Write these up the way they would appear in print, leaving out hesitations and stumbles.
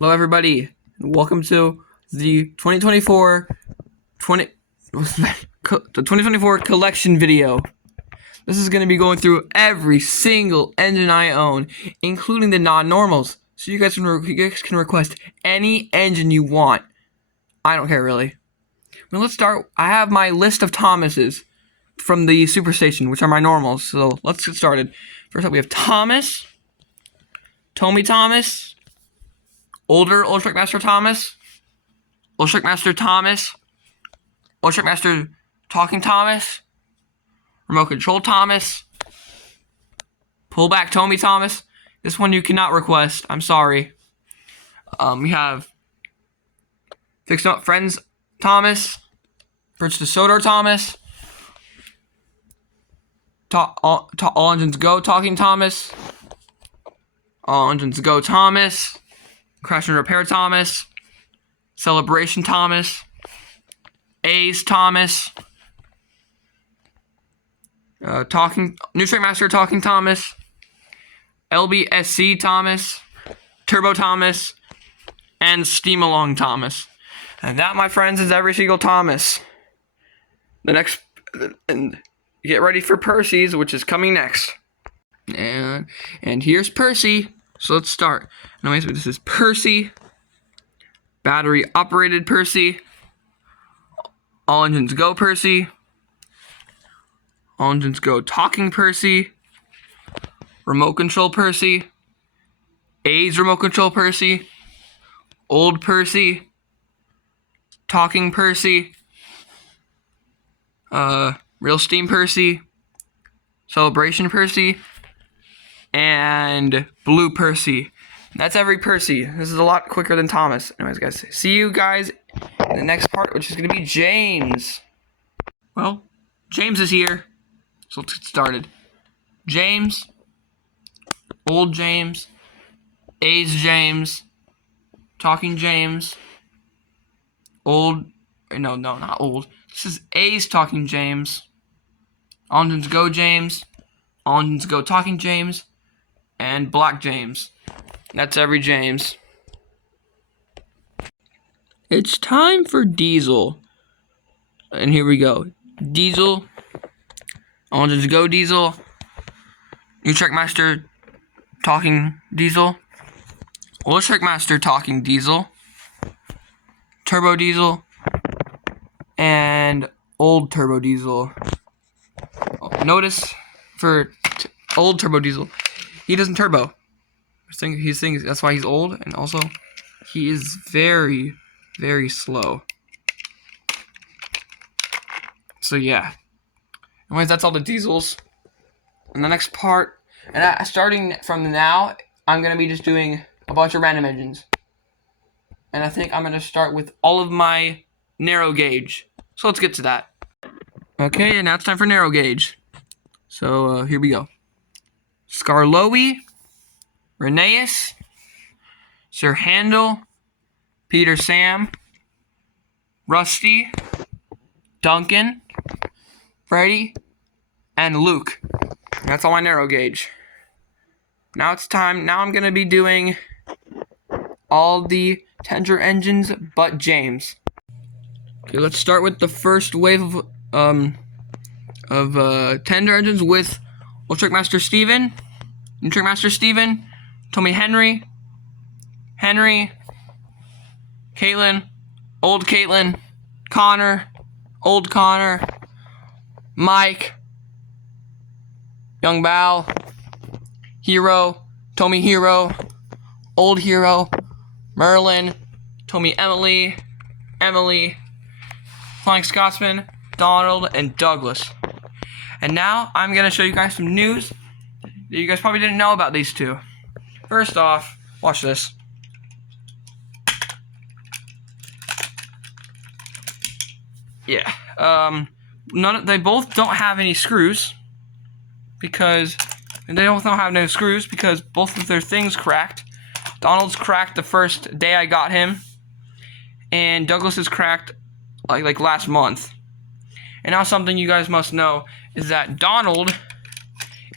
Hello everybody, and welcome to the 2024 collection video. This is going to be going through every single engine I own, including the non-normals. So you guys can request any engine you want. I don't care really. Well, let's start. I have my list of Thomases from the Superstation, which are my normals. So let's get started. First up, we have Thomas, Tommy Thomas, older Old Master Thomas, Old Master Thomas, Old Master Talking Thomas, Remote Control Thomas, Pullback Tommy Thomas. This one you cannot request. I'm sorry. We have Fix Up Friends Thomas, Bridge to Sodor Thomas, All Engines Go Talking Thomas, All Engines Go Thomas, Crash and Repair Thomas, Celebration Thomas, A's Thomas, New Track Master Talking Thomas, LBSC Thomas, Turbo Thomas, and Steam Along Thomas. And that, my friends, is every single Thomas. And get ready for Percy's, which is coming next. And here's Percy. So let's start. Anyways, this is Percy, battery operated Percy, All Engines Go Percy, All Engines Go Talking Percy, Remote Control Percy, A's Remote Control Percy, Old Percy, Talking Percy, Real Steam Percy, Celebration Percy, and Blue Percy. That's every Percy. This is a lot quicker than Thomas. Anyways, guys, see you guys in the next part, which is going to be James. Well, James is here, so let's get started. James, Old James, A's James, Talking James, Old, no, not Old. This is A's Talking James, All Engines Go James, All Engines Go Talking James, and Black James. That's every James. It's time for Diesel. And here we go. Diesel. All Engines Go Diesel. New Track Master Talking Diesel. Old Track Master Talking Diesel. Turbo Diesel. And Old Turbo Diesel. Notice for Old Turbo Diesel, he doesn't turbo. He thinks that's why he's old, and also he is very, very slow. So yeah. Anyways, that's all the diesels. And the next part, and starting from now, I'm gonna be just doing a bunch of random engines. And I think I'm gonna start with all of my narrow gauge. So let's get to that. Okay, and now it's time for narrow gauge. So here we go. Scarlowe, Rheneas, Sir Handel, Peter Sam, Rusty, Duncan, Freddy, and Luke. That's all my narrow gauge. Now it's time. Now I'm gonna be doing all the tender engines but James. Okay, let's start with the first wave of tender engines with Old Track Master Steven, New Track Master Steven, Tommy Henry, Caitlin, Old Caitlin, Connor, Old Connor, Mike, Young Bal, Hero, Tommy Hero, Old Hero, Merlin, Tommy Emily, Flying Scotsman, Donald, and Douglas. And now I'm going to show you guys some news that you guys probably didn't know about these two. First off, watch this. Yeah. They both don't have any screws because both of their things cracked. Donald's cracked the first day I got him, and Douglas is cracked like last month. And now something you guys must know is that Donald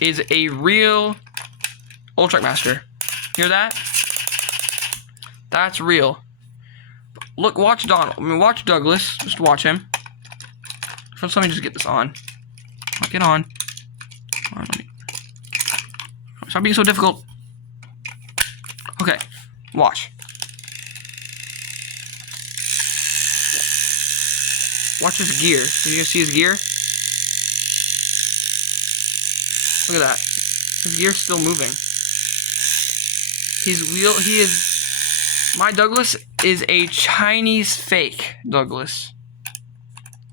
is a real Old Track Master. Hear that? That's real. Look, watch Donald. I mean, watch Douglas. Just watch him. First, let me just get this on. Get on. Come on, stop being so difficult. Okay, watch. Watch his gear. Can you guys see his gear? Look at that. His gear's still moving. My Douglas is a Chinese fake Douglas.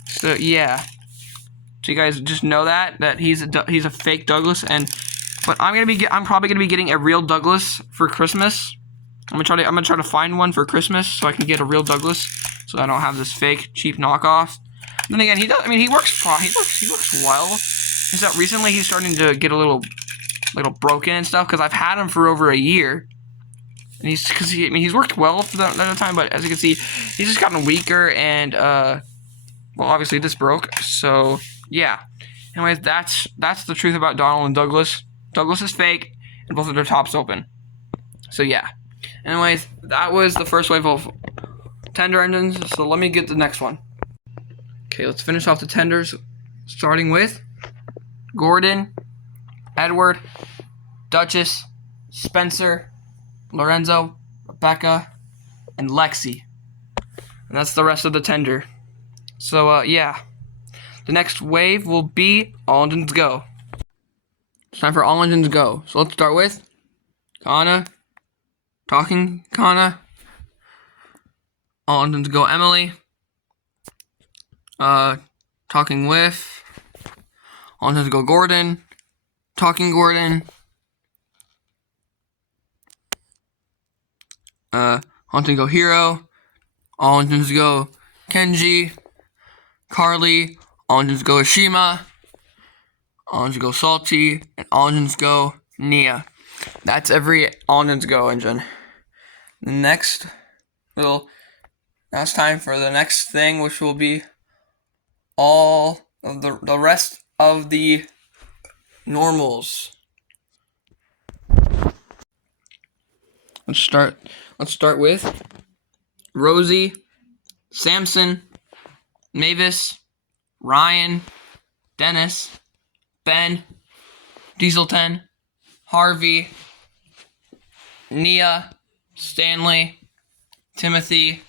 So yeah. So you guys just know that he's a fake Douglas, but I'm probably gonna be getting a real Douglas for Christmas. I'm gonna try to find one for Christmas so I can get a real Douglas, so I don't have this fake cheap knockoff. And then again, he works well. Is that recently he's starting to get a little broken and stuff, because I've had him for over a year, and he's worked well for that time, but as you can see, he's just gotten weaker, and well, obviously this broke, so yeah. Anyways, that's the truth about Donald and Douglas. Douglas is fake, and both of their tops open. So yeah. Anyways, that was the first wave of tender engines. So let me get the next one. Okay, let's finish off the tenders, starting with Gordon, Edward, Duchess, Spencer, Lorenzo, Rebecca, and Lexi. And that's the rest of the tender. So yeah. The next wave will be All Engines Go. It's time for All Engines Go. So let's start with Kana, Talking Kana, All Engines Go Emily, Talking with, All Engines Go Gordon, Talking Gordon, All Engines Go Hero, All Engines Go Kenji, Carly, All Engines Go Ashima, All Engines Go Salty, and All Engines Go Nia. That's every All Engines Go engine. Next, now it's time for the next thing, which will be all of the rest of the normals. Let's start with Rosie, Samson, Mavis, Ryan, Dennis, Ben, Diesel 10, Harvey, Nia, Stanley, Timothy,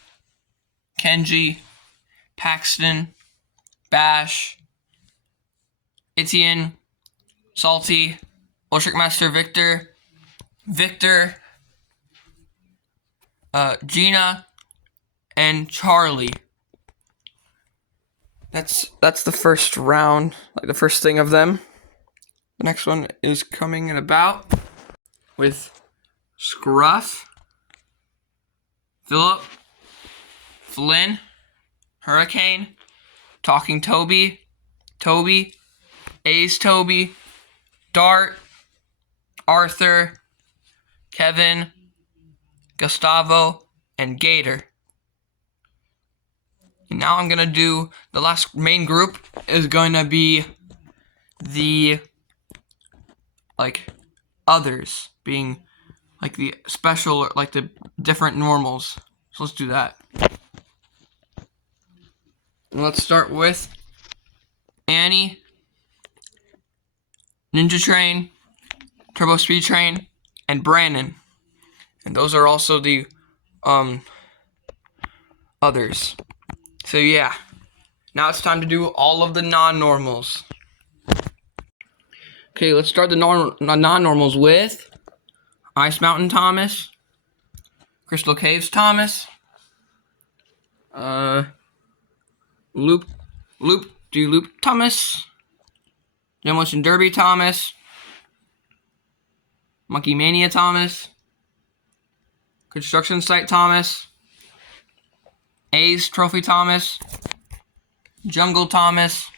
Kenji, Paxton, Bash, Etienne, Salty, Electric Master Victor, Gina, and Charlie. That's the first round, like the first thing of them. The next one is coming in about with Scruff, Philip, Flynn, Hurricane, Talking Toby, Ace Toby, Dart, Arthur, Kevin, Gustavo, and Gator. And now I'm gonna do the last main group is going to be the others, being like the special, like the different normals. So let's do that. And let's start with Annie, Ninja Train, Turbo Speed Train, and Brandon. And those are also the others. So yeah. Now it's time to do all of the non-normals. Okay, let's start the non-normals with Ice Mountain Thomas, Crystal Caves Thomas, Loop Thomas, Demolition Derby Thomas, Monkey Mania Thomas, Construction Site Thomas, A's Trophy Thomas, Jungle Thomas,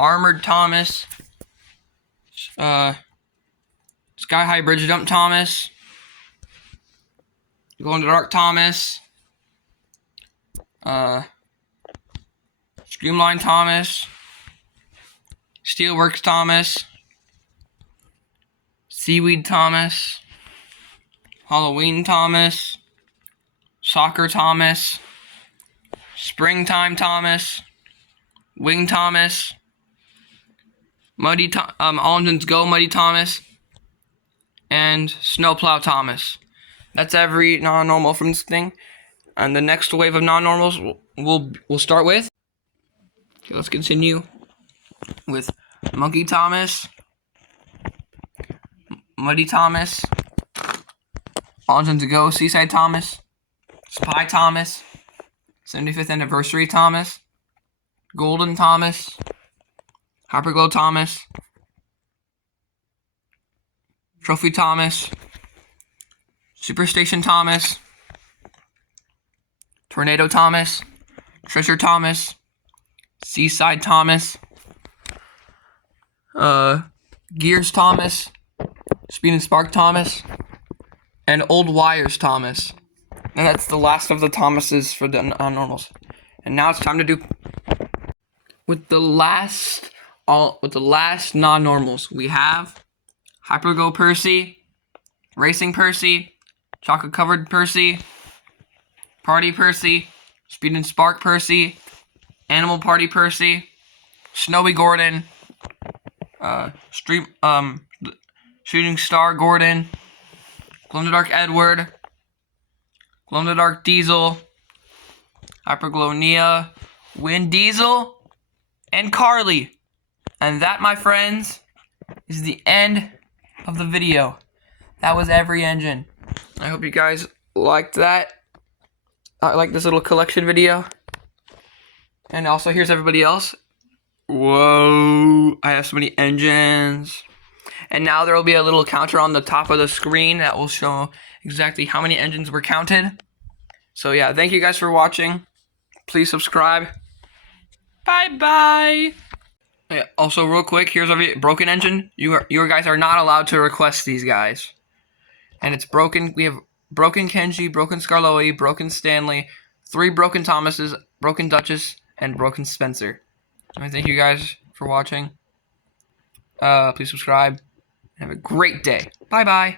Armored Thomas, Sky High Bridge Dump Thomas, Glow in the Dark Thomas, Streamline Thomas, Steelworks Thomas, Seaweed Thomas, Halloween Thomas, Soccer Thomas, Springtime Thomas, Wing Thomas, All Engines Go Muddy Thomas, and Snowplow Thomas. That's every non-normal from this thing. And the next wave of non-normals we'll start with. Okay, let's continue with Monkey Thomas, Muddy Thomas, All Engines Go Seaside Thomas, Spy Thomas, 75th Anniversary Thomas, Golden Thomas, Hyperglow Thomas, Trophy Thomas, Superstation Thomas, Tornado Thomas, Treasure Thomas, Seaside Thomas, Gears Thomas, Speed and Spark Thomas, and Old Wires Thomas. And that's the last of the Thomases for the non-normals. And now it's time to do with the last non-normals. We have Hypergo Percy, Racing Percy, Chocolate Covered Percy, Party Percy, Speed and Spark Percy, Animal Party Percy, Snowy Gordon, Shooting Star Gordon, Glow in the Dark Edward, Glow in the Dark Diesel, Hyperglow Nia, Wind Diesel, and Carly. And that, my friends, is the end of the video. That was every engine. I hope you guys liked that. I like this little collection video. And also, here's everybody else. Whoa, I have so many engines. And now there will be a little counter on the top of the screen that will show exactly how many engines were counted. So yeah, thank you guys for watching. Please subscribe. Bye-bye. Yeah, also, real quick, here's a broken engine. You guys are not allowed to request these guys. And it's broken. We have broken Kenji, broken Scarloey, broken Stanley, 3 broken Thomases, broken Duchess, and broken Spencer. I thank you guys for watching. Please subscribe. Have a great day. Bye-bye.